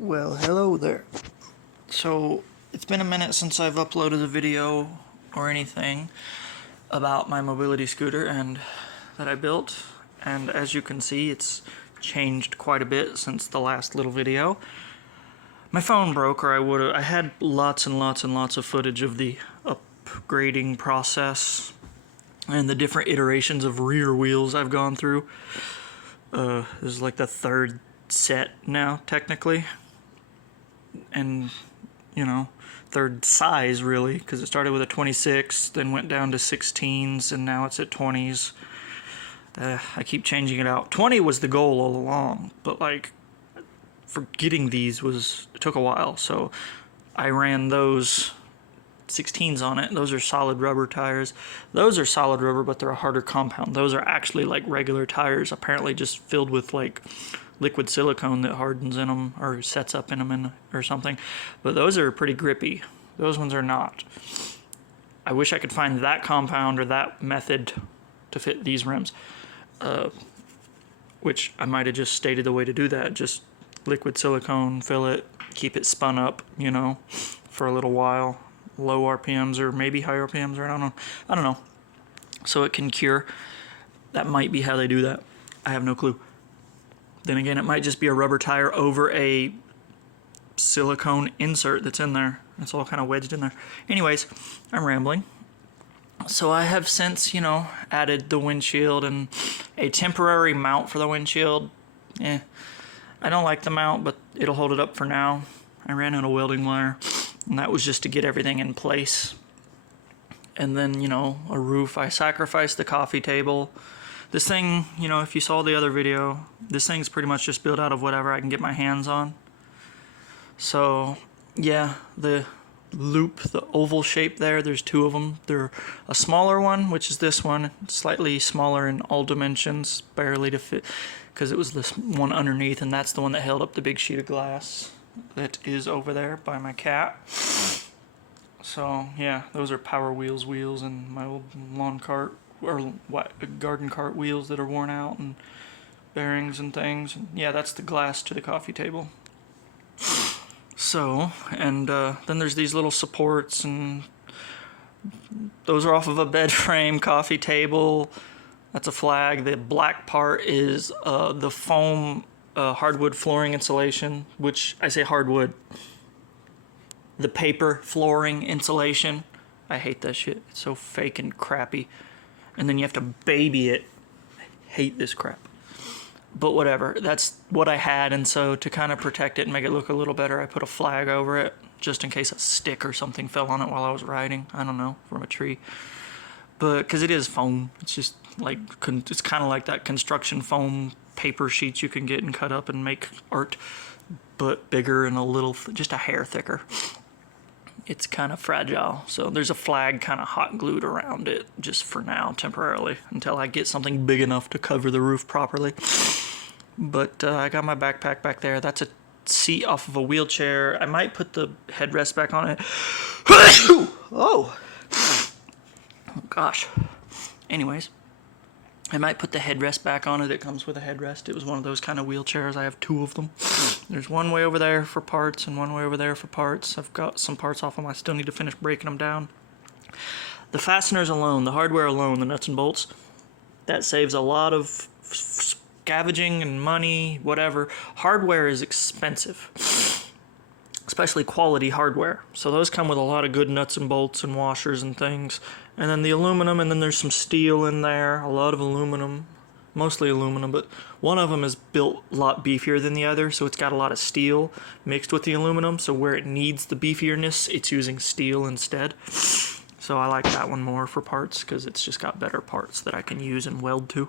Well, hello there. So, it's been a minute since I've uploaded a video or anything about my mobility scooter and that I built, and as you can see, it's changed quite a bit since the last little video. My phone broke, or I had lots and lots and lots of footage of the upgrading process and the different iterations of rear wheels I've gone through. This is like the third set now, technically. And, you know, third size, really, because it started with a 26, then went down to 16s, and now it's at 20s. I keep changing it out. 20 was the goal all along, but, like, for getting these it took a while, so I ran those 16s on it. Those are solid rubber tires. Those are solid rubber, but they're a harder compound. Those are actually like regular tires, apparently just filled with like liquid silicone that hardens in them or sets up in them or something. But those are pretty grippy. Those ones are not. I wish I could find that compound or that method to fit these rims, which I might have just stated the way to do that. Just liquid silicone, fill it, keep it spun up, you know, for a little while. Low RPMs or maybe high RPMs, or I don't know. So it can cure. That might be how they do that. I have no clue. Then again, it might just be a rubber tire over a silicone insert that's in there. It's all kind of wedged in there. Anyways, I'm rambling. So I have since, added the windshield and a temporary mount for the windshield. I don't like the mount, but it'll hold it up for now. I ran out of welding wire, and that was just to get everything in place. And then, a roof. I sacrificed the coffee table. This thing, if you saw the other video, this thing's pretty much just built out of whatever I can get my hands on. So, yeah, the loop, the oval shape there's two of them. They're a smaller one, which is this one, slightly smaller in all dimensions, barely to fit, because it was this one underneath, and that's the one that held up the big sheet of glass that is over there by my cat. So, yeah, those are Power Wheels wheels and my old lawn cart or garden cart wheels that are worn out, and bearings and things. And yeah, that's the glass to the coffee table. So, and then there's these little supports, and those are off of a bed frame coffee table. That's a flag. The black part is the foam hardwood flooring insulation, which I say hardwood. The paper flooring insulation. I hate that shit. It's so fake and crappy. And then you have to baby it. I hate this crap. But whatever, that's what I had, and so to kind of protect it and make it look a little better, I put a flag over it, just in case a stick or something fell on it while I was riding. I don't know, from a tree. But, because it is foam, it's just like, it's kind of like that construction foam paper sheets you can get and cut up and make art, but bigger and just a hair thicker. It's kind of fragile, so there's a flag kind of hot glued around it just for now, temporarily, until I get something big enough to cover the roof properly. But I got my backpack back there. That's a seat off of a wheelchair. I might put the headrest back on it. Oh gosh. Anyways, I might put the headrest back on it. It comes with a headrest. It was one of those kind of wheelchairs. I have two of them. There's one way over there for parts and one way over there for parts. I've got some parts off them. I still need to finish breaking them down. The fasteners alone, the hardware alone, the nuts and bolts, that saves a lot of scavenging and money, whatever. Hardware is expensive, especially quality hardware. So those come with a lot of good nuts and bolts and washers and things. And then the aluminum, and then there's some steel in there, a lot of aluminum, mostly aluminum, but one of them is built a lot beefier than the other, so it's got a lot of steel mixed with the aluminum, so where it needs the beefierness, it's using steel instead. So I like that one more for parts, because it's just got better parts that I can use and weld to.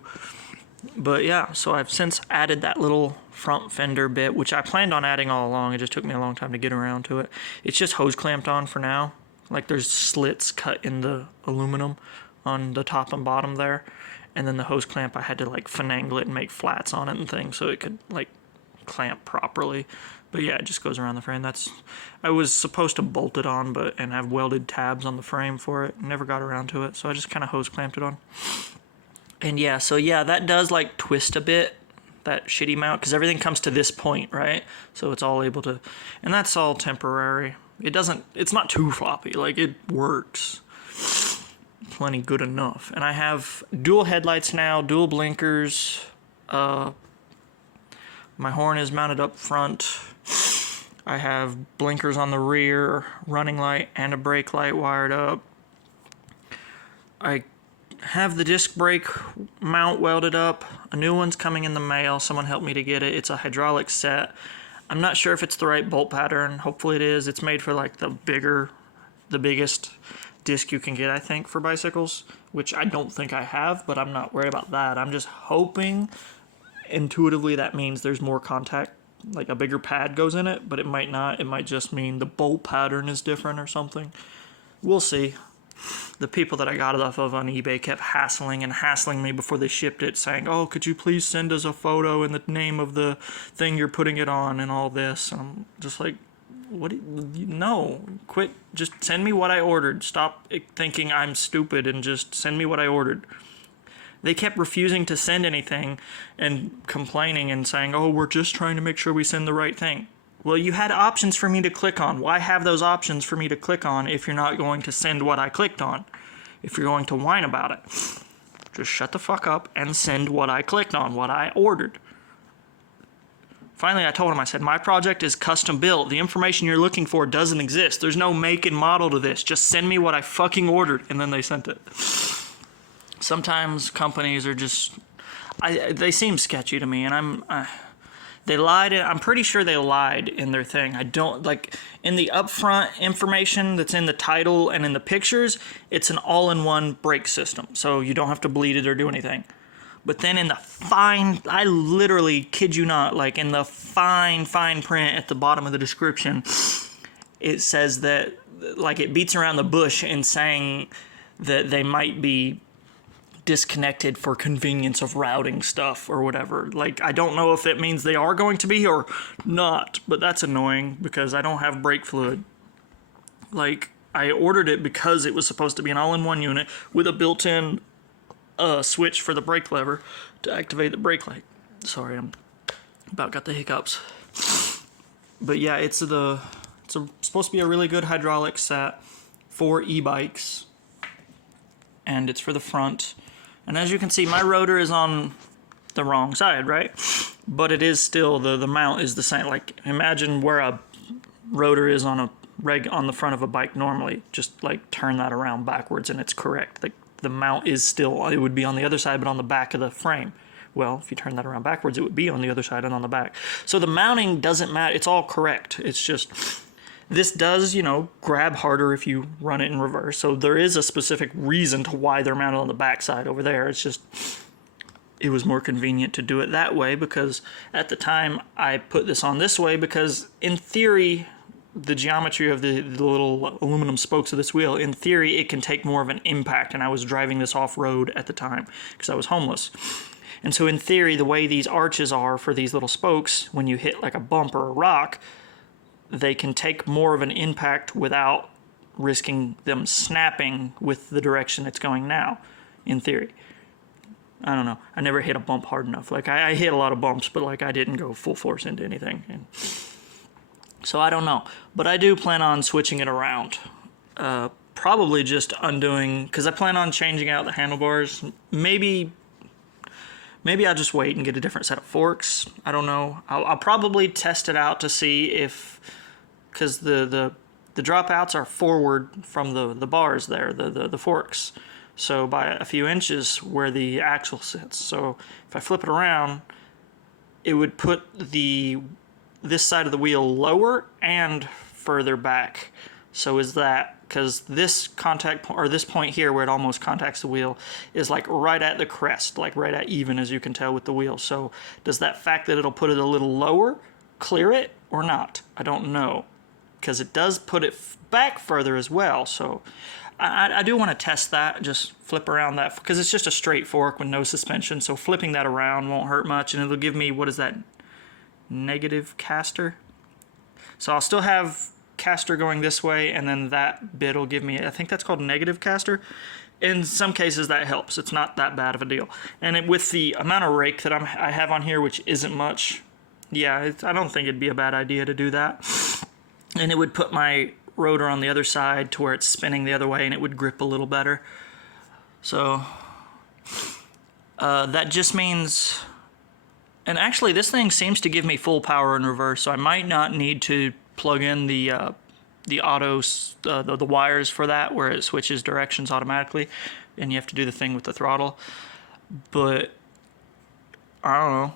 But yeah, so I've since added that little front fender bit, which I planned on adding all along. It just took me a long time to get around to it. It's just hose clamped on for now. Like, there's slits cut in the aluminum on the top and bottom there. And then the hose clamp, I had to, like, finagle it and make flats on it and things so it could, like, clamp properly. But yeah, it just goes around the frame. I was supposed to bolt it on, and have welded tabs on the frame for it. Never got around to it, so I just kind of hose clamped it on. And yeah, so yeah, that does, like, twist a bit. that shitty mount, because everything comes to this point, right? So it's all able to, and that's all temporary. It's not too floppy, like it works plenty good enough. And I have dual headlights now, dual blinkers. My horn is mounted up front. I have blinkers on the rear, running light, and a brake light wired up. I have the disc brake mount welded up. A new one's coming in the mail. Someone helped me to get it. It's a hydraulic set. I'm not sure if it's the right bolt pattern. Hopefully it is. It's made for like the biggest disc you can get, I think, for bicycles, which I don't think I have, but I'm not worried about that. I'm just hoping intuitively that means there's more contact, like a bigger pad goes in it, but it might not. It might just mean the bolt pattern is different or something. We'll see. The people that I got it off of on eBay kept hassling me before they shipped it, saying, oh, could you please send us a photo and the name of the thing you're putting it on and all this. And I'm just like, no, quit. Just send me what I ordered. Stop thinking I'm stupid and just send me what I ordered. They kept refusing to send anything and complaining and saying, oh, we're just trying to make sure we send the right thing. Well, you had options for me to click on. Why have those options for me to click on if you're not going to send what I clicked on? If you're going to whine about it, just shut the fuck up and send what I clicked on, what I ordered. Finally, I told him, I said, my project is custom built. The information you're looking for doesn't exist. There's no make and model to this. Just send me what I fucking ordered. And then they sent it. Sometimes companies are just, they seem sketchy to me, and they lied. I'm pretty sure they lied in their thing. I don't, like, in the upfront information that's in the title and in the pictures, it's an all-in-one brake system, so you don't have to bleed it or do anything. But then in the fine, I literally kid you not, like in the fine print at the bottom of the description, it says that, like, it beats around the bush in saying that they might be disconnected for convenience of routing stuff or whatever. Like, I don't know if it means they are going to be or not, but that's annoying because I don't have brake fluid. Like, I ordered it because it was supposed to be an all-in-one unit with a built-in switch for the brake lever to activate the brake light. Sorry, I'm about got the hiccups. But yeah, it's supposed to be a really good hydraulic set for e-bikes, and it's for the front. And as you can see, my rotor is on the wrong side, right? But it is still, the mount is the same. Like, imagine where a rotor is on on the front of a bike normally. Just like turn that around backwards and it's correct. Like, the mount is still, it would be on the other side but on the back of the frame. Well, if you turn that around backwards, it would be on the other side and on the back. So the mounting doesn't matter. It's all correct. It's just, this does, grab harder if you run it in reverse. So there is a specific reason to why they're mounted on the back side over there. It's just, it was more convenient to do it that way because at the time I put this on this way because in theory, the geometry of the little aluminum spokes of this wheel, in theory, it can take more of an impact. And I was driving this off-road at the time because I was homeless. And so in theory, the way these arches are for these little spokes, when you hit like a bump or a rock, they can take more of an impact without risking them snapping with the direction it's going now, in theory. I don't know. I never hit a bump hard enough. Like, I hit a lot of bumps, but like I didn't go full force into anything. And so I don't know. But I do plan on switching it around. Probably just undoing, because I plan on changing out the handlebars. Maybe I'll just wait and get a different set of forks. I don't know. I'll probably test it out to see if, because the dropouts are forward from the bars there, the forks. So by a few inches where the axle sits. So if I flip it around, it would put this side of the wheel lower and further back. So is that, because this this point here where it almost contacts the wheel is like right at the crest, like right at even, as you can tell with the wheel. So does that fact that it'll put it a little lower clear it or not? I don't know, because it does put it back further as well. So I do want to test that, just flip around that, because it's just a straight fork with no suspension. So flipping that around won't hurt much, and it'll give me, what is that, negative caster? So I'll still have caster going this way, and then that bit will give me, I think that's called negative caster, in some cases that helps. It's not that bad of a deal. And with the amount of rake that I have on here, which isn't much, yeah, I don't think it'd be a bad idea to do that. And it would put my rotor on the other side to where it's spinning the other way, and it would grip a little better. So that just means, and actually this thing seems to give me full power in reverse, so I might not need to plug in the autos, the wires for that, where it switches directions automatically, and you have to do the thing with the throttle. But I don't know.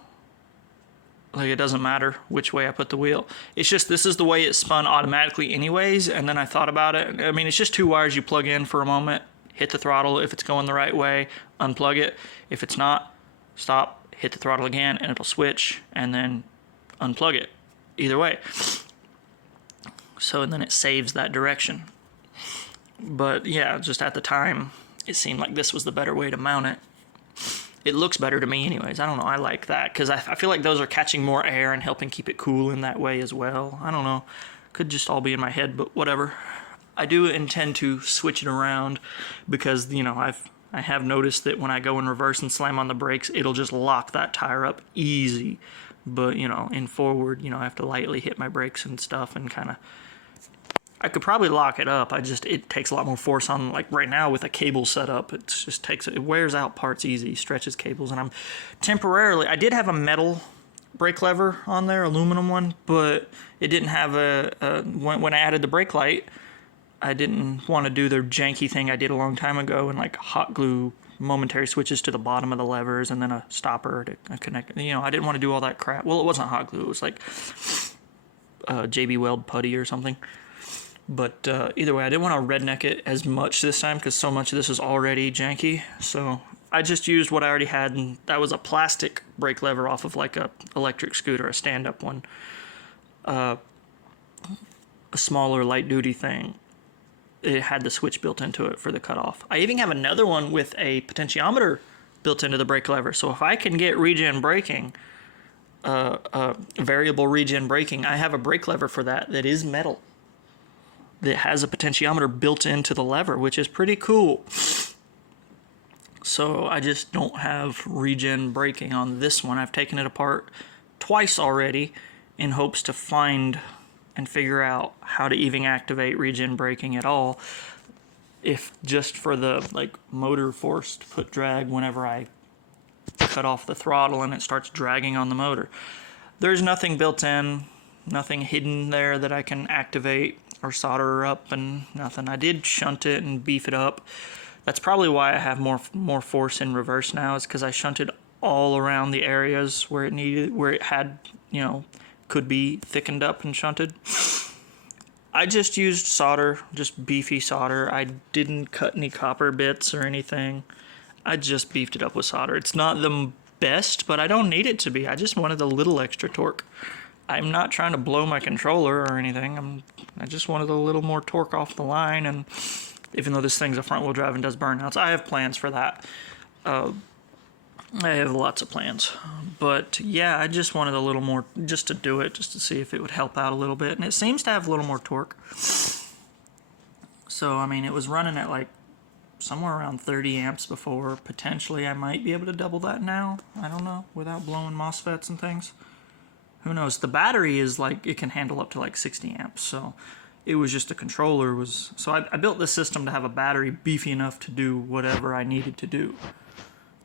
Like, it doesn't matter which way I put the wheel. It's just, this is the way it spun automatically anyways, and then I thought about it. I mean, it's just 2 wires you plug in for a moment, hit the throttle if it's going the right way, unplug it. If it's not, stop, hit the throttle again, and it'll switch, and then unplug it. Either way. So, and then it saves that direction. But yeah, just at the time, it seemed like this was the better way to mount it. It looks better to me anyways. I don't know, I like that, because I feel like those are catching more air and helping keep it cool in that way as well. I don't know, could just all be in my head, but whatever. I do intend to switch it around, because, you know, I have noticed that when I go in reverse and slam on the brakes, it'll just lock that tire up easy. But, you know, in forward, you know, I have to lightly hit my brakes and stuff, and kind of, I could probably lock it up. It takes a lot more force on, like right now with a cable setup. It wears out parts easy, stretches cables, and I'm temporarily, I did have a metal brake lever on there, aluminum one, but it didn't have when I added the brake light, I didn't want to do the janky thing I did a long time ago and like hot glue momentary switches to the bottom of the levers and then a stopper to connect. You know, I didn't want to do all that crap. Well, it wasn't hot glue. It was like JB Weld putty or something. But either way, I didn't want to redneck it as much this time because so much of this is already janky. So I just used what I already had, and that was a plastic brake lever off of like a electric scooter, a stand-up one. A smaller light-duty thing. It had the switch built into it for the cutoff. I even have another one with a potentiometer built into the brake lever. So if I can get regen braking, variable regen braking, I have a brake lever for that is metal. That has a potentiometer built into the lever, which is pretty cool. So I just don't have regen braking on this one. I've taken it apart twice already in hopes to find and figure out how to even activate regen braking at all, if just for the like motor force to put drag whenever I cut off the throttle and it starts dragging on the motor. There's nothing built in, nothing hidden there that I can activate or solder up, and nothing. I did shunt it and beef it up. That's probably why I have more force in reverse now, is because I shunted all around the areas where it had, you know, could be thickened up and shunted. I just used solder, just beefy solder. I didn't cut any copper bits or anything. I just beefed it up with solder. It's not the best, but I don't need it to be. I just wanted a little extra torque. I'm not trying to blow my controller or anything. I just wanted a little more torque off the line, and even though this thing's a front-wheel drive and does burnouts, I have plans for that. I have lots of plans. But yeah, I just wanted a little more, just to do it, just to see if it would help out a little bit. And it seems to have a little more torque. So, I mean, it was running at like somewhere around 30 amps before. Potentially, I might be able to double that now. I don't know, without blowing MOSFETs and things. Who knows? The battery is like, it can handle up to like 60 amps. So it was just a controller was, so I built this system to have a battery beefy enough to do whatever I needed to do.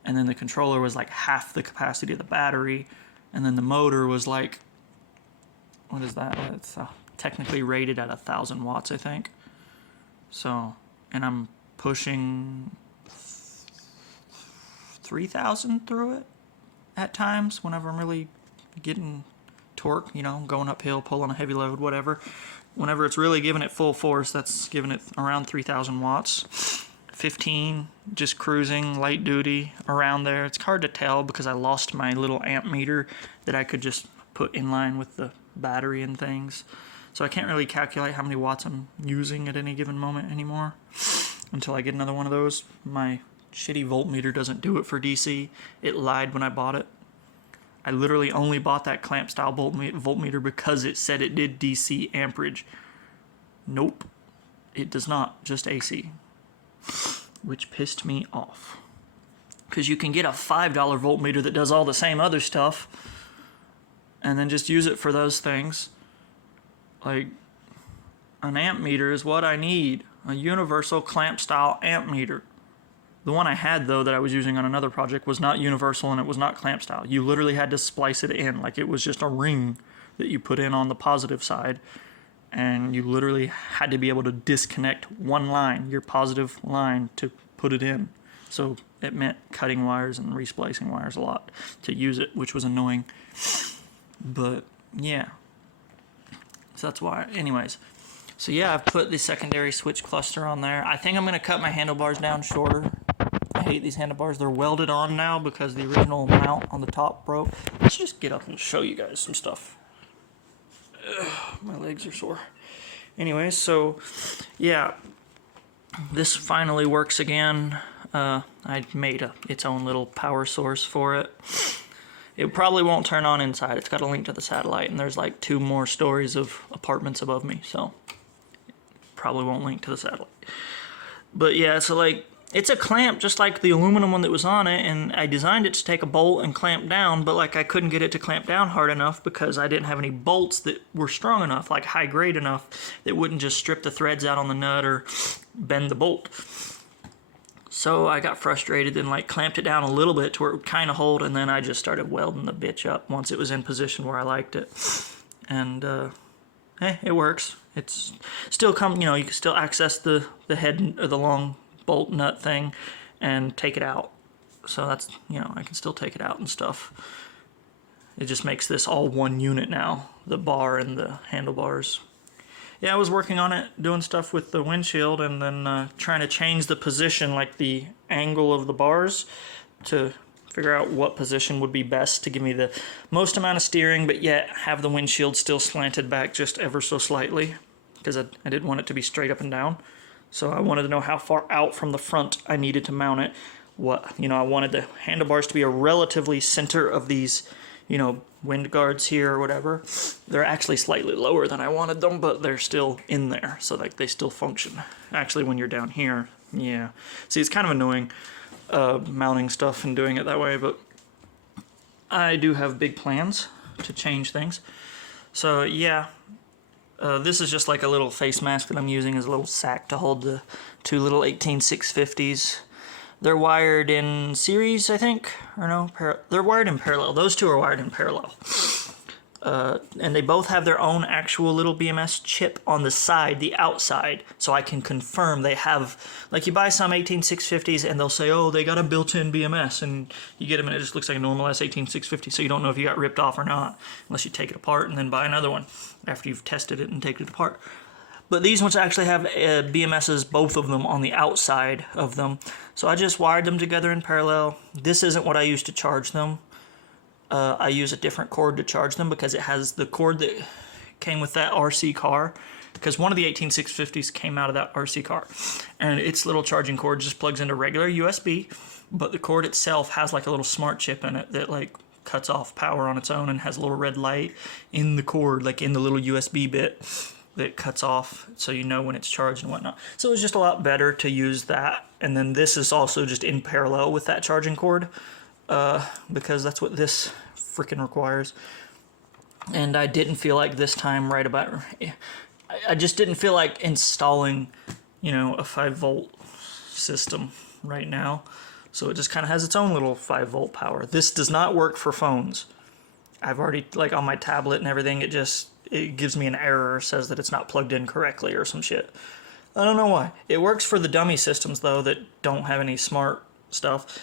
And then the controller was like half the capacity of the battery. And then the motor was like, what is that? It's technically rated at 1,000 watts, I think. So, and I'm pushing 3,000 through it at times whenever I'm really getting torque, you know, going uphill, pulling a heavy load, whatever. Whenever it's really giving it full force, that's giving it around 3,000 watts. 15, just cruising, light duty, around there. It's hard to tell because I lost my little amp meter that I could just put in line with the battery and things. So I can't really calculate how many watts I'm using at any given moment anymore until I get another one of those. My shitty voltmeter doesn't do it for DC. It lied when I bought it. I literally only bought that clamp style voltmeter because it said it did DC amperage. Nope, it does not, just AC. which pissed me off. Because you can get a $5 voltmeter that does all the same other stuff, and then just use it for those things. Like, an amp meter is what I need. A universal clamp style amp meter. The one I had, though, that I was using on another project was not universal and it was not clamp style. You literally had to splice it in. Like, it was just a ring that you put in on the positive side. And you literally had to be able to disconnect one line, your positive line, to put it in. So it meant cutting wires and resplicing wires a lot to use it, which was annoying. But yeah, so that's why. Anyways, so yeah, I've put the secondary switch cluster on there. I think I'm going to cut my handlebars down shorter. I hate these handlebars. They're welded on now because the original mount on the top broke. Let's just get up and show you guys some stuff. Ugh, my legs are sore. Anyways, so yeah, this finally works again. I made its own little power source for it. It probably won't turn on inside. It's got a link to the satellite, and there's like 2 more stories of apartments above me, so it probably won't link to the satellite. But yeah, so like, it's a clamp just like the aluminum one that was on it, and I designed it to take a bolt and clamp down, but like I couldn't get it to clamp down hard enough because I didn't have any bolts that were strong enough, like high grade enough, that wouldn't just strip the threads out on the nut or bend the bolt. So I got frustrated and like clamped it down a little bit to where it would kind of hold, and then I just started welding the bitch up once it was in position where I liked it. And it works. It's still you can still access the head or the long bolt nut thing and take it out. So that's, I can still take it out and stuff. It just makes this all one unit now, the bar and the handlebars. Yeah, I was working on it, doing stuff with the windshield, and then trying to change the position, like the angle of the bars, to figure out what position would be best to give me the most amount of steering, but yet have the windshield still slanted back just ever so slightly, because I didn't want it to be straight up and down. So I wanted to know how far out from the front I needed to mount it. I wanted the handlebars to be a relatively center of these, wind guards here or whatever. They're actually slightly lower than I wanted them, but they're still in there, so like they still function. Actually, when you're down here, yeah. See, it's kind of annoying mounting stuff and doing it that way, but I do have big plans to change things. So yeah. This is just like a little face mask that I'm using as a little sack to hold the 2 little 18650s. They're wired in series, I think, or no? They're wired in parallel. Those 2 are wired in parallel. And they both have their own actual little BMS chip on the side, the outside, so I can confirm they have, like you buy some 18650s and they'll say, oh, they got a built-in BMS, and you get them and it just looks like a normal S18650, so you don't know if you got ripped off or not, unless you take it apart and then buy another one after you've tested it and taken it apart. But these ones actually have BMSs, both of them, on the outside of them, so I just wired them together in parallel. This isn't what I use to charge them. I use a different cord to charge them because it has the cord that came with that RC car, because one of the 18650s came out of that RC car, and its little charging cord just plugs into regular USB, but the cord itself has like a little smart chip in it that like cuts off power on its own and has a little red light in the cord, like in the little USB bit that cuts off, so you know when it's charged and whatnot. So it was just a lot better to use that, and then this is also just in parallel with that charging cord. Because that's what this freaking requires. And I didn't feel like this time I just didn't feel like installing, a 5-volt system right now. So it just kind of has its own little 5-volt power. This does not work for phones. I've already, like on my tablet and everything, it gives me an error, says that it's not plugged in correctly or some shit. I don't know why. It works for the dummy systems, though, that don't have any smart stuff.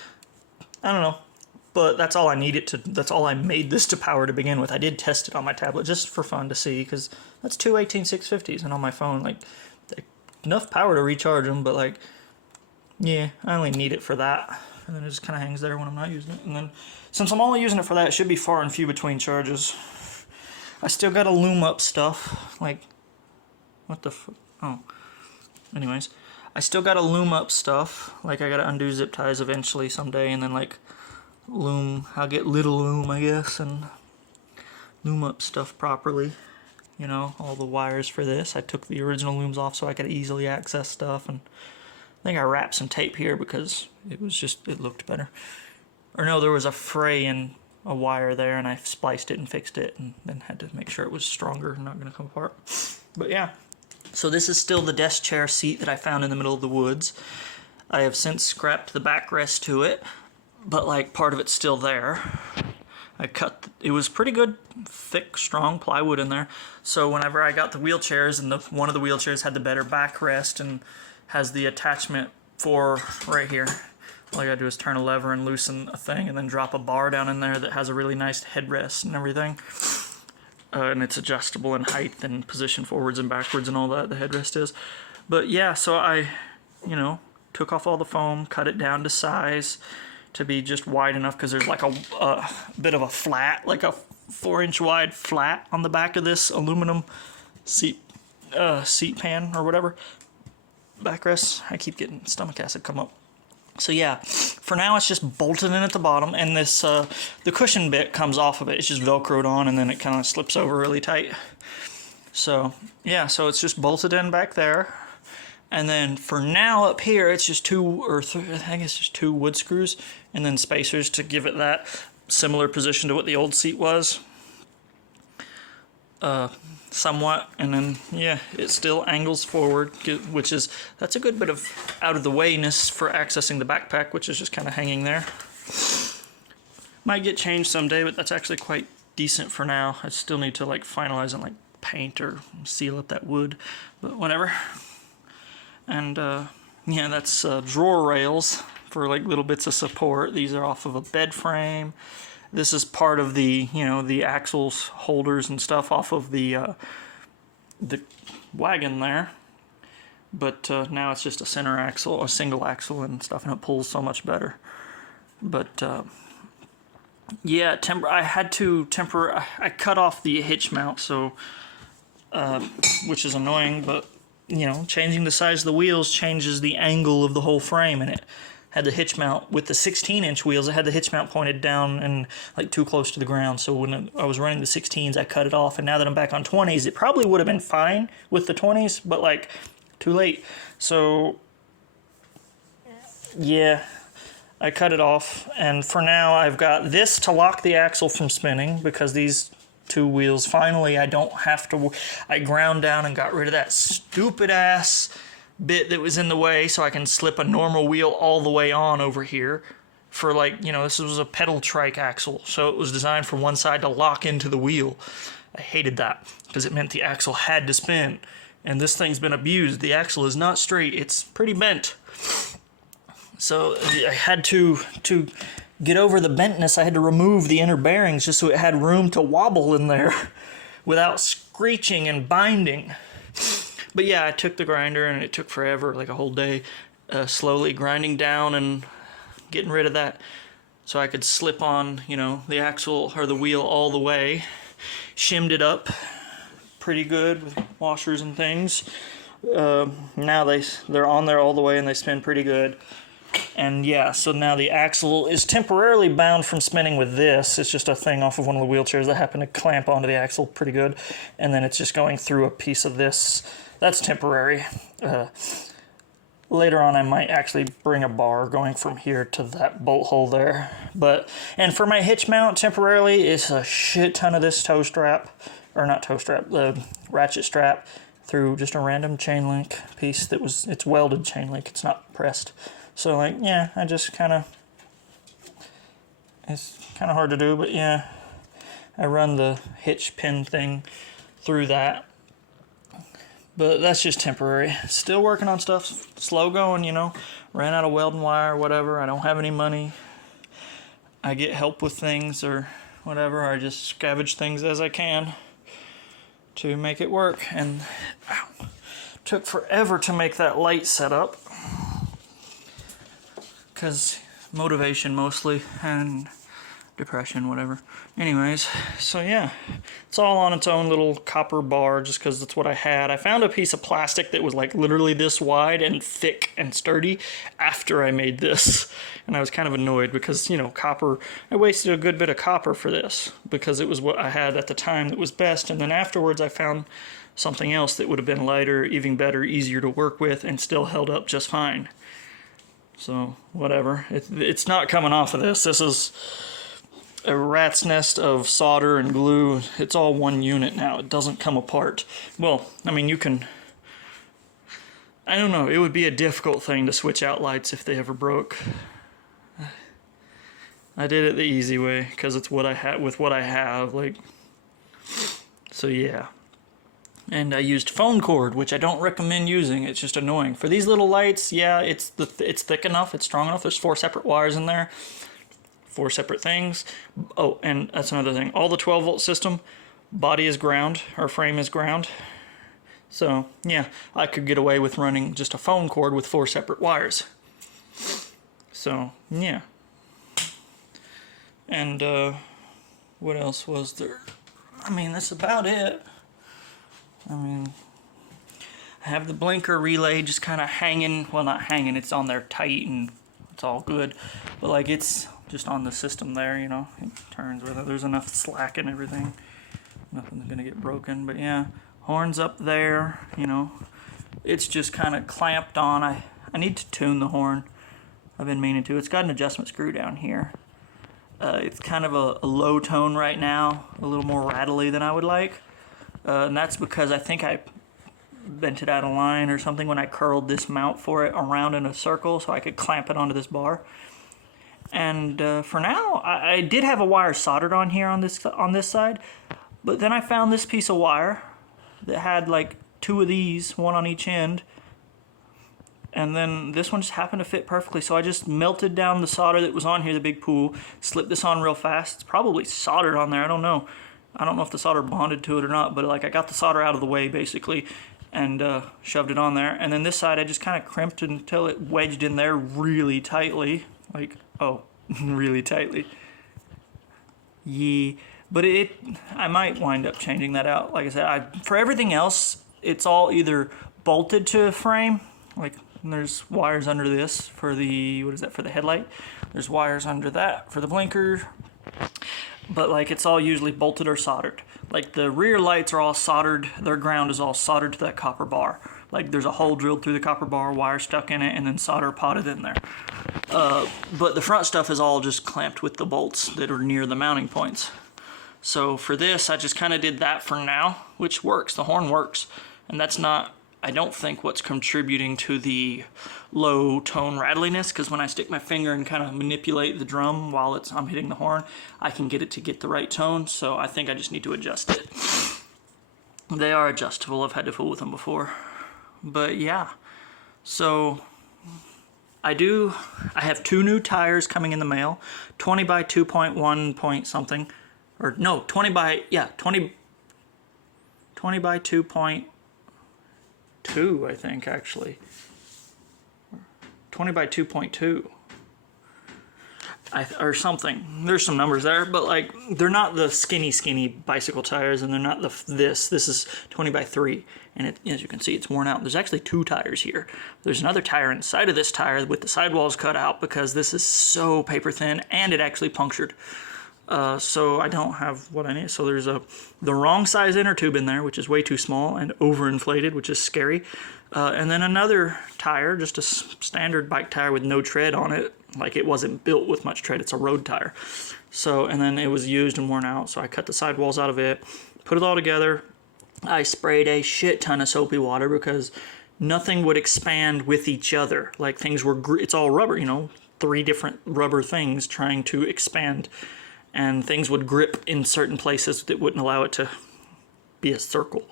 I don't know. But that's all I that's all I made this to power to begin with. I did test it on my tablet just for fun to see, because that's 2 18650s, and on my phone, like, enough power to recharge them, but like, yeah, I only need it for that. And then it just kind of hangs there when I'm not using it. And then, since I'm only using it for that, it should be far and few between charges. I still gotta loom up stuff, like, what the oh. Anyways, I still gotta loom up stuff, like I gotta undo zip ties eventually someday, and then like, I'll get little loom, I guess, and loom up stuff properly. All the wires for this. I took the original looms off so I could easily access stuff, and I think I wrapped some tape here because it looked better. Or no, there was a fray in a wire there, and I spliced it and fixed it, and then had to make sure it was stronger and not going to come apart. But yeah, so this is still the desk chair seat that I found in the middle of the woods. I have since scrapped the backrest to it, but like part of it's still there. It was pretty good, thick, strong plywood in there. So whenever I got the wheelchairs, and one of the wheelchairs had the better backrest and has the attachment for right here. All you gotta do is turn a lever and loosen a thing, and then drop a bar down in there that has a really nice headrest and everything. And it's adjustable in height and position forwards and backwards and all that, the headrest is. But yeah, so I, took off all the foam, cut it down to size to be just wide enough, because there's like a bit of a flat, like a 4-inch wide flat on the back of this aluminum seat pan or whatever. Backrest. I keep getting stomach acid come up. So yeah, for now it's just bolted in at the bottom, and this the cushion bit comes off of it. It's just velcroed on, and then it kind of slips over really tight. So yeah, so it's just bolted in back there. And then for now up here, it's just I think it's just 2 wood screws and then spacers to give it that similar position to what the old seat was. Somewhat, and then yeah, it still angles forward, that's a good bit of out of the wayness for accessing the backpack, which is just kind of hanging there. Might get changed someday, but that's actually quite decent for now. I still need to like finalize and like paint or seal up that wood, but whatever. And yeah, that's drawer rails for like little bits of support. These are off of a bed frame. This is part of the, the axles holders and stuff off of the wagon there. But now it's just a center axle, a single axle and stuff, and it pulls so much better. But yeah, I cut off the hitch mount, so which is annoying, but changing the size of the wheels changes the angle of the whole frame, and it had the hitch mount with the 16-inch wheels. It had the hitch mount pointed down and like too close to the ground. So when I was running the 16s, I cut it off. And now that I'm back on 20s, it probably would have been fine with the 20s, but like too late. So yeah, I cut it off. And for now, I've got this to lock the axle from spinning, because these 2 wheels, finally, I ground down and got rid of that stupid ass bit that was in the way, so I can slip a normal wheel all the way on over here for this was a pedal trike axle, so it was designed for one side to lock into the wheel. I hated that because it meant the axle had to spin, and this thing's been abused. The axle is not straight, it's pretty bent. So I had to get over the bentness. I had to remove the inner bearings just so it had room to wobble in there without screeching and binding. But yeah, I took the grinder, and it took forever, like a whole day, slowly grinding down and getting rid of that, so I could slip on, the axle or the wheel all the way. Shimmed it up pretty good with washers and things. Now they're on there all the way, and they spin pretty good. And yeah, so now the axle is temporarily bound from spinning with this. It's just a thing off of one of the wheelchairs that happened to clamp onto the axle pretty good, and then it's just going through a piece of this. That's temporary. Later on, I might actually bring a bar going from here to that bolt hole there. And for my hitch mount, temporarily, it's a shit ton of this toe strap, or not toe strap, the ratchet strap, through just a random chain link piece it's welded chain link, it's not pressed. So yeah, it's kind of hard to do, but yeah, I run the hitch pin thing through that. But that's just temporary. Still working on stuff. Slow going, Ran out of welding wire or whatever. I don't have any money. I get help with things or whatever. I just scavenge things as I can to make it work. And took forever to make that light set up, because motivation mostly. And depression, whatever. Anyways, so yeah, it's all on its own little copper bar just because that's what I had. I found a piece of plastic that was like literally this wide and thick and sturdy after I made this. And I was kind of annoyed because, you know, copper, I wasted a good bit of copper for this because it was what I had at the time that was best. And then afterwards I found something else that would have been lighter, even better, easier to work with, and still held up just fine. So, whatever. It's not coming off of this. This is a rat's nest of solder and glue. It's all one unit now. It doesn't come apart. Well, I mean, you can... I don't know. It would be a difficult thing to switch out lights if they ever broke. I did it the easy way because it's what I had with what I have. Like, so yeah. And I used phone cord, which I don't recommend using. It's just annoying. For these little lights, yeah, it's thick enough, it's strong enough. There's 4 separate wires in there, 4 separate things. Oh, and that's another thing. All the 12-volt system, body is ground, or frame is ground. So, yeah, I could get away with running just a phone cord with 4 separate wires. So, yeah. And, what else was there? I mean, that's about it. I mean, I have the blinker relay just kind of hanging, well, not hanging, it's on there tight and it's all good, but like it's just on the system there, you know, it turns with it. There's enough slack and everything, nothing's gonna get broken. But yeah, horns up there, you know, it's just kind of clamped on. I need to tune the horn. I've been meaning to. It's got an adjustment screw down here. It's kind of a low tone right now, a little more rattly than I would like. And that's because I think I bent it out of line or something when I curled this mount for it around in a circle so I could clamp it onto this bar. And for now, I did have a wire soldered on here on this side, but then I found this piece of wire that had like 2 of these, 1 on each end, and then this one just happened to fit perfectly. So I just melted down the solder that was on here, the big pool, slipped this on real fast. It's probably soldered on there, I don't know. I don't know if the solder bonded to it or not, but like I got the solder out of the way basically and shoved it on there. And then this side I just kind of crimped until it wedged in there really tightly. Like, oh, really tightly. Yeah, but I might wind up changing that out. Like I said, for everything else, it's all either bolted to a frame, like there's wires under this for the, what is that, for the headlight. There's wires under that for the blinker. But like it's all usually bolted or soldered. Like the rear lights are all soldered, their ground is all soldered to that copper bar. Like there's a hole drilled through the copper bar, wire stuck in it, and then solder potted in there. But the front stuff is all just clamped with the bolts that are near the mounting points. So for this, I just kind of did that for now, which works, the horn works. And that's not, I don't think, what's contributing to the low tone rattliness, because when I stick my finger and kind of manipulate the drum while I'm hitting the horn, I can get it to get the right tone. So I think I just need to adjust it. They are adjustable. I've had to fool with them before. But yeah, so I have 2 new tires coming in the mail, 20 by 2.1 point something, or no, 20 by 2.2, I think, actually. 20 by 2.2. Or something. There's some numbers there, but like they're not the skinny bicycle tires, and they're not this. This is 20 by 3, and as you can see, it's worn out. There's actually 2 tires here. There's another tire inside of this tire with the sidewalls cut out because this is so paper thin, and it actually punctured. So I don't have what I need. So there's the wrong size inner tube in there, which is way too small and overinflated, which is scary. And then another tire, just a standard bike tire with no tread on it. Like it wasn't built with much tread. It's a road tire. So, and then it was used and worn out. So I cut the sidewalls out of it, put it all together. I sprayed a shit ton of soapy water because nothing would expand with each other. Like things were, it's all rubber, you know, 3 different rubber things trying to expand. And things would grip in certain places that wouldn't allow it to be a circle.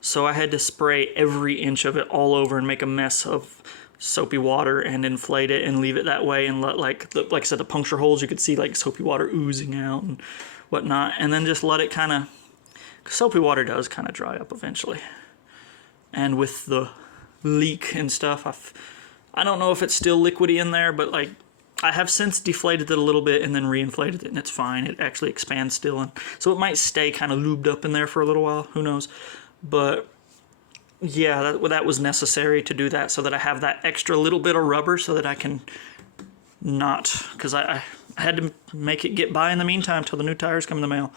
So I had to spray every inch of it all over and make a mess of soapy water and inflate it and leave it that way and let, like I said, the puncture holes, you could see like soapy water oozing out and whatnot. And then just let it kind of, soapy water does kind of dry up eventually. And with the leak and stuff, I don't know if it's still liquidy in there, but like I have since deflated it a little bit and then reinflated it, and it's fine. It actually expands still, and so it might stay kind of lubed up in there for a little while. Who knows? But yeah, that was necessary to do that so that I have that extra little bit of rubber so that I can not, because I had to make it get by in the meantime till the new tires come in the mail.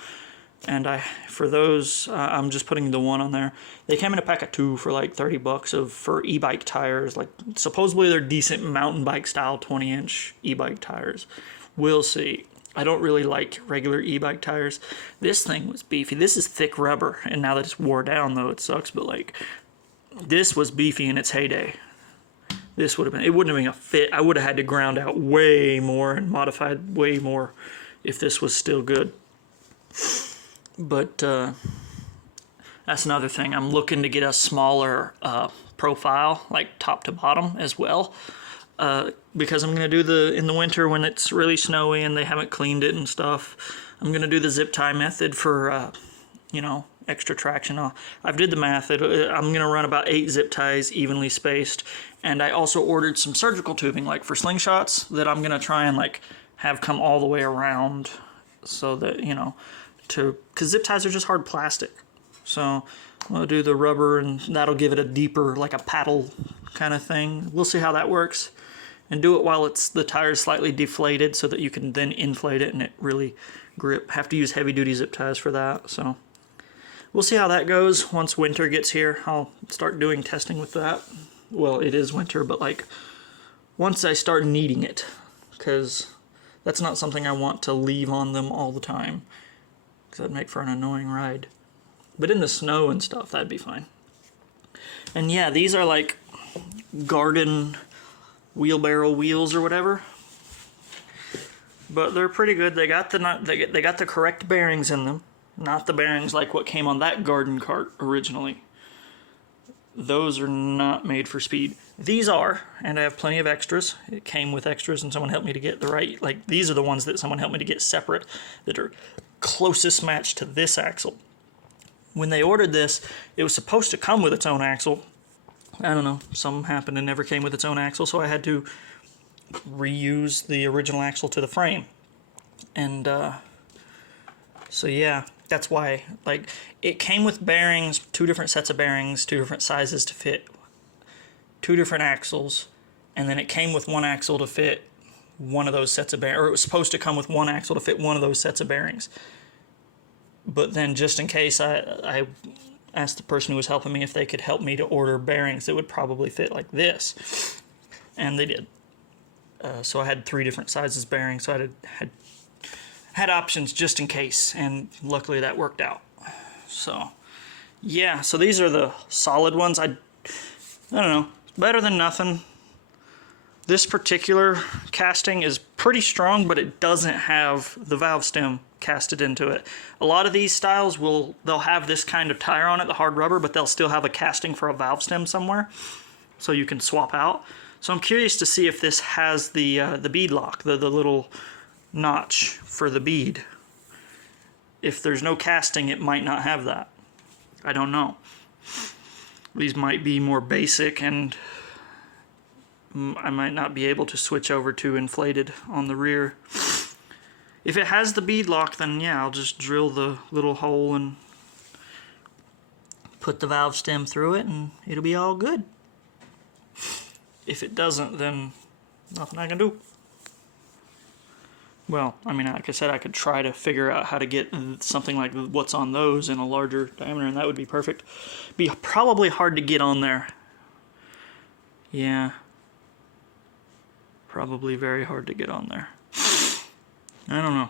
And for those, I'm just putting the one on there. They came in a pack of 2 for like $30 for e-bike tires. Like supposedly they're decent mountain bike style 20-inch e-bike tires. We'll see. I don't really like regular e-bike tires. This thing was beefy. This is thick rubber, and now that it's wore down though, it sucks. But like, this was beefy in its heyday. This would have been. It wouldn't have been a fit. I would have had to ground out way more and modified way more if this was still good. But that's another thing. I'm looking to get a smaller profile, like top to bottom as well, because I'm going to do in the winter when it's really snowy and they haven't cleaned it and stuff. I'm going to do the zip tie method for, extra traction. I've did the math. I'm going to run about 8 zip ties evenly spaced, and I also ordered some surgical tubing, like for slingshots, that I'm going to try and like have come all the way around, so that because zip ties are just hard plastic. So I'll do the rubber, and that'll give it a deeper, like a paddle kind of thing. We'll see how that works, and do it while the tire's slightly deflated so that you can then inflate it and it really grip. Have to use heavy duty zip ties for that. So we'll see how that goes. Once winter gets here, I'll start doing testing with that. Well, it is winter, but like once I start needing it, because that's not something I want to leave on them all the time, because that'd make for an annoying ride. But in the snow and stuff, that'd be fine. And yeah, these are like garden wheelbarrow wheels or whatever. But they're pretty good. They got the correct bearings in them, not the bearings like what came on that garden cart originally. Those are not made for speed. These are, and I have plenty of extras. It came with extras, and someone helped me to get the right, like these are the ones that someone helped me to get separate, that are closest match to this axle. When they ordered this, it was supposed to come with its own axle. I don't know, something happened and never came with its own axle, so I had to reuse the original axle to the frame. And so yeah, that's why, like, it came with bearings, 2 different sets of bearings, 2 different sizes to fit 2 different axles, and then it came with 1 axle to fit one of those sets of bearings, or it was supposed to come with 1 axle to fit one of those sets of bearings. But then just in case, I asked the person who was helping me if they could help me to order bearings that would probably fit like this, and they did. So I had 3 different sizes bearings, so I had options just in case, and luckily that worked out. So yeah, so these are the solid ones. I don't know, better than nothing. This particular casting is pretty strong, but it doesn't have the valve stem casted into it. A lot of these styles they'll have this kind of tire on it, the hard rubber, but they'll still have a casting for a valve stem somewhere, so you can swap out. So I'm curious to see if this has the bead lock, the little notch for the bead. If there's no casting, it might not have that. I don't know. These might be more basic, and I might not be able to switch over to inflated on the rear. If it has the bead lock, then yeah, I'll just drill the little hole and put the valve stem through it, and it'll be all good. If it doesn't, then nothing I can do. Well, I mean, like I said, I could try to figure out how to get something like what's on those in a larger diameter, and that would be perfect. Be probably hard to get on there. Yeah. Probably very hard to get on there. I don't know.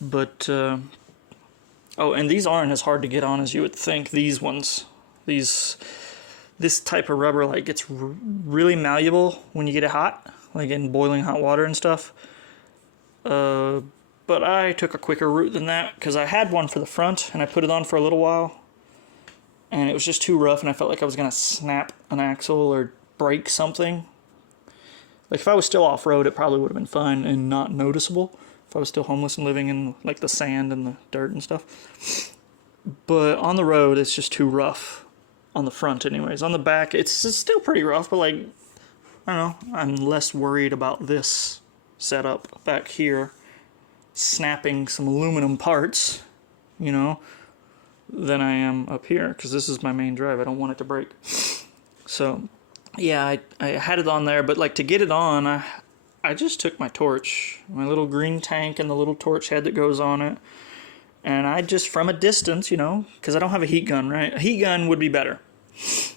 But, oh, and these aren't as hard to get on as you would think. These ones. This type of rubber, like, gets really malleable when you get it hot, like in boiling hot water and stuff. But I took a quicker route than that, because I had one for the front, and I put it on for a little while, and it was just too rough, and I felt like I was going to snap an axle or break something. Like, if I was still off-road, it probably would have been fine and not noticeable. If I was still homeless and living in, like, the sand and the dirt and stuff. But on the road, it's just too rough. On the front, anyways. On the back, it's still pretty rough, but, like, I don't know, I'm less worried about this setup back here snapping some aluminum parts, you know, than I am up here, because this is my main drive. I don't want it to break. So yeah, I had it on there, but like to get it on, I just took my torch, my little green tank and the little torch head that goes on it, and I just, from a distance, you know, because I don't have a heat gun, right? A heat gun would be better,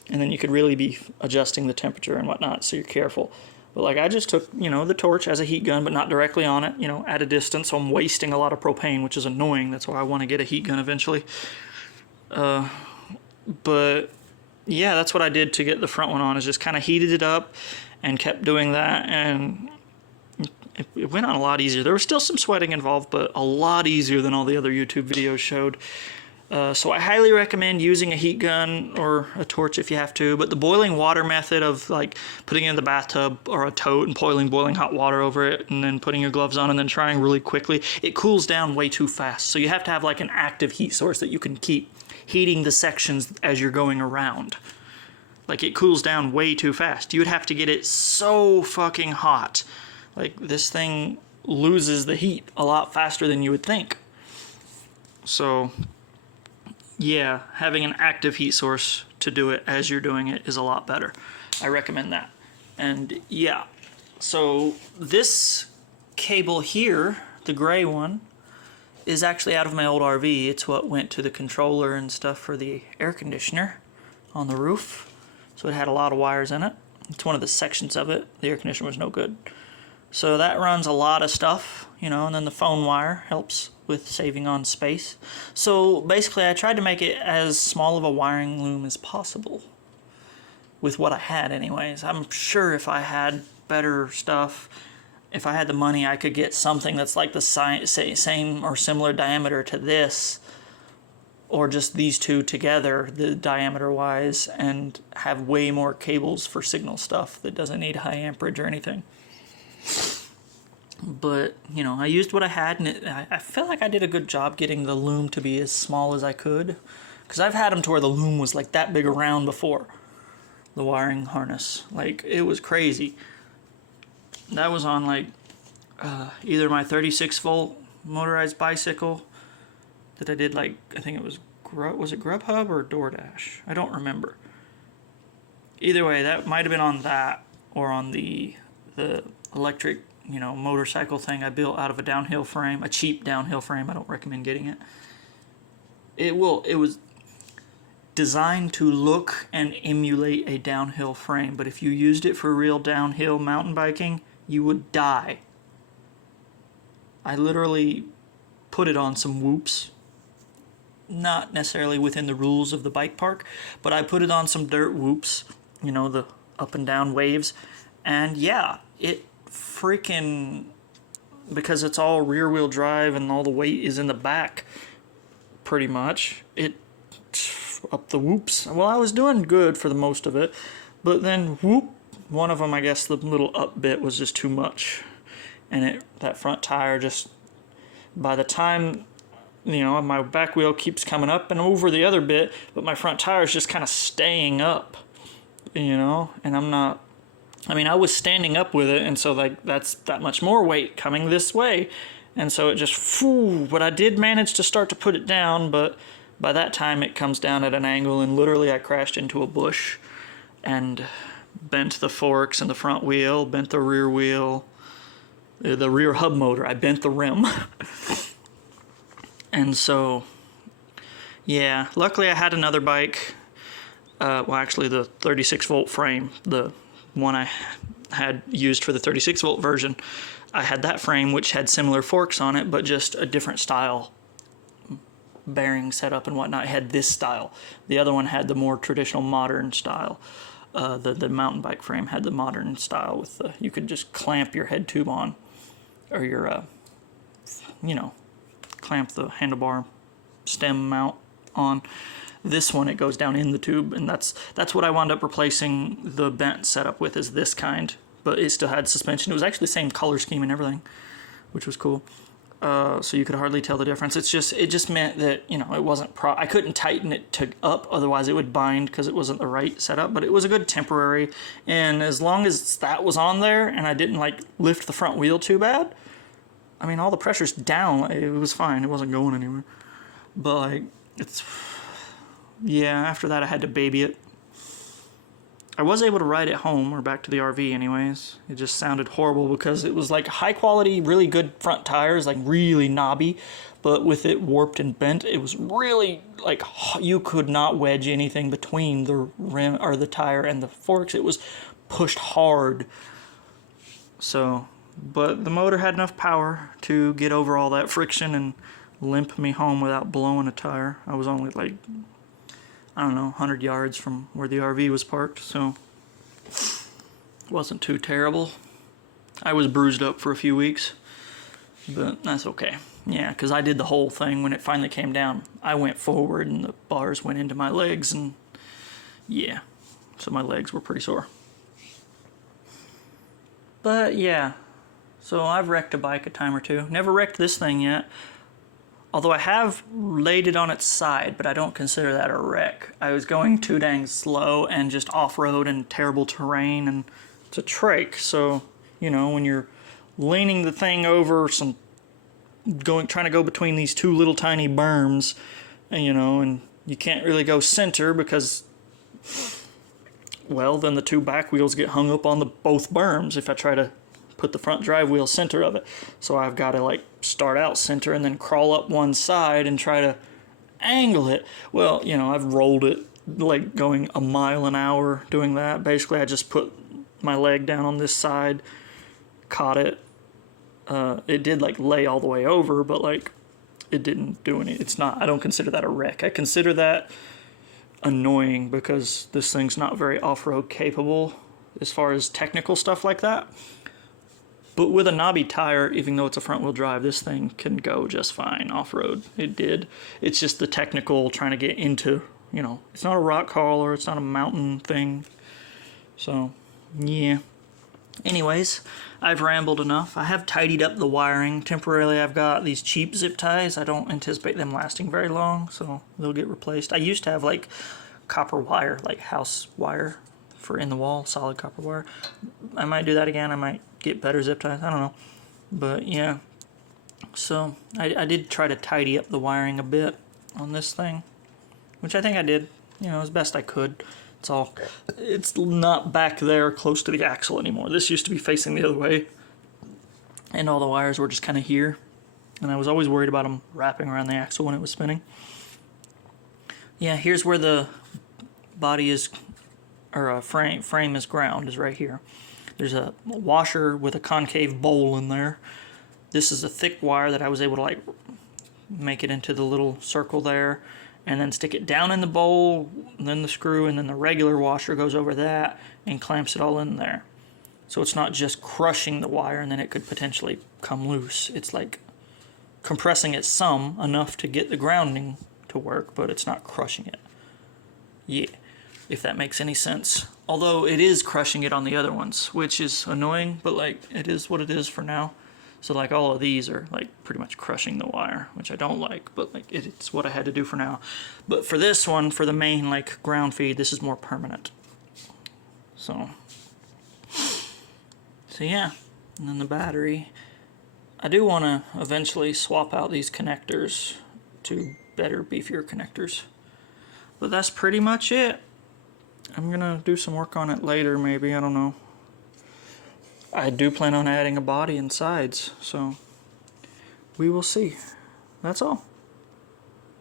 and then you could really be adjusting the temperature and whatnot, so you're careful. But like I just took, you know, the torch as a heat gun, but not directly on it, you know, at a distance, so I'm wasting a lot of propane, which is annoying. That's why I want to get a heat gun eventually. But yeah, that's what I did to get the front one on, is just kind of heated it up and kept doing that, and it went on a lot easier. There was still some sweating involved, but a lot easier than all the other YouTube videos showed. So I highly recommend using a heat gun or a torch if you have to, but the boiling water method of like putting it in the bathtub or a tote and boiling hot water over it and then putting your gloves on and then trying really quickly, it cools down way too fast. So you have to have like an active heat source that you can keep heating the sections as you're going around. Like it cools down way too fast. You would have to get it so fucking hot. Like this thing loses the heat a lot faster than you would think. So yeah, having an active heat source to do it as you're doing it is a lot better. I recommend that. And yeah, so this cable here, the gray one, is actually out of my old RV. It's what went to the controller and stuff for the air conditioner on the roof. So it had a lot of wires in it. It's one of the sections of it. The air conditioner was no good. So that runs a lot of stuff, you know, and then the phone wire helps with saving on space. So basically I tried to make it as small of a wiring loom as possible with what I had anyways. I'm sure if I had better stuff, if I had the money, I could get something that's like the same or similar diameter to this, or just these two together, the diameter wise, and have way more cables for signal stuff that doesn't need high amperage or anything. But, you know, I used what I had, and I feel like I did a good job getting the loom to be as small as I could. Because I've had them to where the loom was like that big around before. The wiring harness. Like, it was crazy. That was on, like, either my 36-volt motorized bicycle that I did, like, I think it was, was it Grubhub or DoorDash? I don't remember. Either way, that might have been on that, or on the electric, you know, motorcycle thing I built out of a downhill frame, a cheap downhill frame. I don't recommend getting it. It was designed to look and emulate a downhill frame, but if you used it for real downhill mountain biking, you would die. I literally put it on some whoops, not necessarily within the rules of the bike park, but I put it on some dirt whoops, you know, the up and down waves, and yeah, it freaking, because it's all rear wheel drive and all the weight is in the back pretty much, it up the whoops. Well, I was doing good for the most of it, but then whoop, one of them, I guess the little up bit was just too much, and that front tire just, by the time, you know, my back wheel keeps coming up and over the other bit, but my front tire is just kind of staying up, you know, and I was standing up with it, and so like that's that much more weight coming this way, and so it just, but I did manage to start to put it down, but by that time it comes down at an angle, and literally I crashed into a bush and bent the forks in the front wheel, bent the rear wheel, the rear hub motor, I bent the rim. And so, yeah, luckily I had another bike, well actually the 36-volt frame, the one I had used for the 36-volt version, I had that frame which had similar forks on it, but just a different style bearing setup and whatnot. It had this style. The other one had the more traditional modern style. The mountain bike frame had the modern style with the, you could just clamp your head tube on, or your, you know, clamp the handlebar stem mount on. This one, it goes down in the tube, and that's what I wound up replacing the bent setup with, is this kind, but it still had suspension. It was actually the same color scheme and everything, which was cool. so you could hardly tell the difference. It just meant that, you know, it wasn't I couldn't tighten it up, otherwise it would bind because it wasn't the right setup. But it was a good temporary, and as long as that was on there and I didn't like lift the front wheel too bad, I mean, all the pressure's down. It was fine. It wasn't going anywhere. But like, yeah. After that, I had to baby it. I was able to ride it home, or back to the RV anyways. It just sounded horrible because it was like high quality, really good front tires, like really knobby, but with it warped and bent, it was really like you could not wedge anything between the rim or the tire and the forks. It was pushed hard. So, but the motor had enough power to get over all that friction and limp me home without blowing a tire. I was only like, I don't know, 100 yards from where the RV was parked, so it wasn't too terrible. I was bruised up for a few weeks, but that's okay. Yeah, because I did the whole thing when it finally came down. I went forward and the bars went into my legs, and yeah, so my legs were pretty sore. But yeah, so I've wrecked a bike a time or two. Never wrecked this thing yet. Although I have laid it on its side, but I don't consider that a wreck. I was going too dang slow and just off-road and terrible terrain, and it's a trike, so, you know, when you're leaning the thing over trying to go between these two little tiny berms, and, you know, and you can't really go center because, well, then the two back wheels get hung up on both berms if I try to put the front drive wheel center of it. So I've got to like start out center and then crawl up one side and try to angle it. Well, you know, I've rolled it like going a mile an hour doing that. Basically, I just put my leg down on this side, caught it. It did like lay all the way over, but like it didn't do any. I don't consider that a wreck. I consider that annoying because this thing's not very off-road capable as far as technical stuff like that. But with a knobby tire, even though it's a front-wheel drive, this thing can go just fine off-road. It did. It's just the technical trying to get into, you know, it's not a rock crawler, it's not a mountain thing. So, yeah. Anyways, I've rambled enough. I have tidied up the wiring. Temporarily, I've got these cheap zip ties. I don't anticipate them lasting very long, so they'll get replaced. I used to have, like, copper wire, like house wire for in the wall, solid copper wire. I might do that again. I might get better zip ties. I don't know. But yeah. So I did try to tidy up the wiring a bit on this thing, which I think I did, you know, as best I could. It's not back there close to the axle anymore. This used to be facing the other way, and all the wires were just kind of here, and I was always worried about them wrapping around the axle when it was spinning. Yeah, here's where the body is, or a frame is ground, is right here. There's a washer with a concave bowl in there. This is a thick wire that I was able to like make it into the little circle there, and then stick it down in the bowl, and then the screw, and then the regular washer goes over that and clamps it all in there. So it's not just crushing the wire and then it could potentially come loose. It's like compressing it enough to get the grounding to work, but it's not crushing it. Yeah, if that makes any sense. Although it is crushing it on the other ones, which is annoying, but like it is what it is for now. So like all of these are like pretty much crushing the wire, which I don't like, but like it's what I had to do for now. But for this one, for the main like ground feed, this is more permanent. So yeah, and then the battery. I do want to eventually swap out these connectors to better, beefier connectors. But that's pretty much it. I'm gonna do some work on it later, maybe, I don't know. I do plan on adding a body and sides, so we will see. That's all.